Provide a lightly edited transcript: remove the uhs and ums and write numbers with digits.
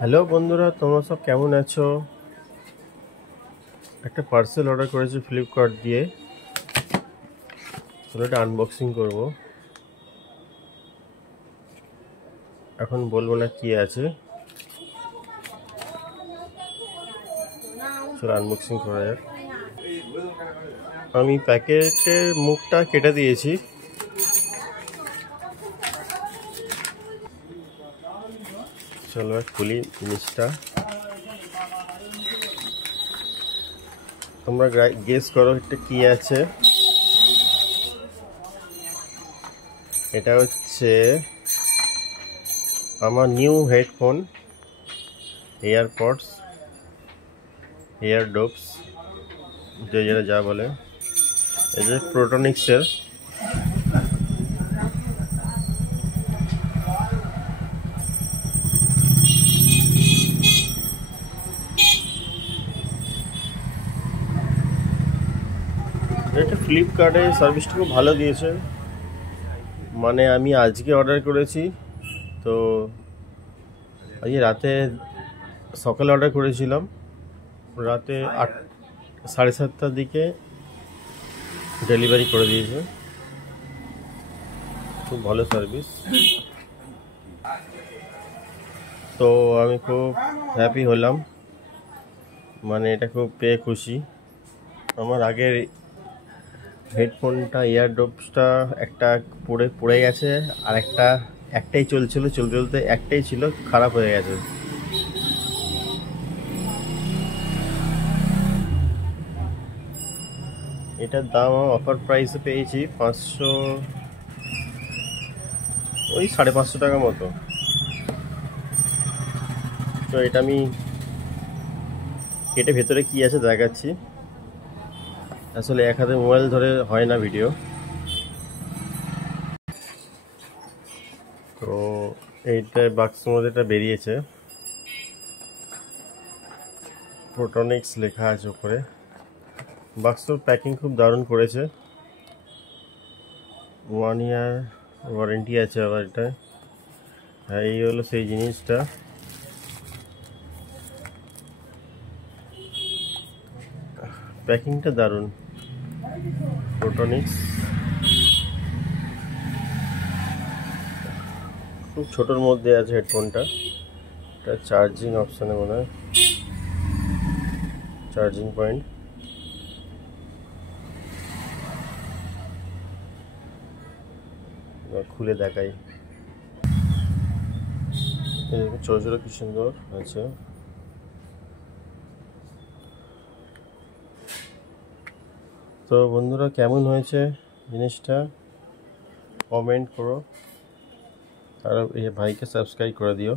Hello বন্ধুরা, তোমরা সব কেমন আছো? একটা পার্সেল অর্ডার করেছি ফ্লিপকার্ট দিয়ে। চলো এটা আনবক্সিং করব। এখন বলবো না কি আছে, চলো আনবক্সিং করা যাক। আমি প্যাকেটের মুখটা কেটে দিয়েছি। চলো খুলি জিনিসটা। তোমরা গেস করো এটা কি আছে। এটা হচ্ছে আমার নিউ হেডফোন, এয়ারপডস, এয়ারডোপস, যে যারা যা বলে। এই যে প্রোটনিক্সের। এটা ফ্লিপকার্টে সার্ভিসটা খুব ভালো দিয়েছে। মানে আমি আজকে অর্ডার করেছি, তো আজকে রাতে সকালে অর্ডার করেছিলাম, রাতে 7:30টার দিকে ডেলিভারি করে দিয়েছে। খুব ভালো সার্ভিস, তো আমি খুব হ্যাপি হলাম। মানে এটা খুব পেয়ে খুশি। আমার আগের হেডফোনটা, ইয়ারডোপসটা একটা পড়ে গেছে, আর একটাই চলছিল, চলতে চলতে একটাই ছিল, খারাপ হয়ে গেছে। এটার দাম অফার প্রাইসে পেয়েছি 500, ওই 550 টাকা মতো। তো এটা আমি কেটে ভেতরে কি আছে দেখাচ্ছি। আসলে এক হাতে মোবাইল ধরে হয় না ভিডিও। তো এইটা বাক্সের মধ্যে এটা বেরিয়েছে, প্রোটনিক্স লেখা আছে উপরে। বাক্স প্যাকিং খুব দারুণ করেছে। 1 ইয়ার ওয়ারেন্টি আছে আবার এটা। হ্যাঁ, এই হলো সেই জিনিসটা। প্যাকিংটা দারুণ। প্রোটনিক্স খুব ছোটোর মধ্যে আছে হেডফোনটা। এটা চার্জিং অপশানে মনে হয়, চার্জিং পয়েন্ট। খুলে দেখাই, ছোটো ছোটো কি সুন্দর আছে। তো বন্ধুরা, কেমন হয়েছে জিনিসটা কমেন্ট করো, আর এই ভাইকে সাবস্ক্রাইব করে দিও।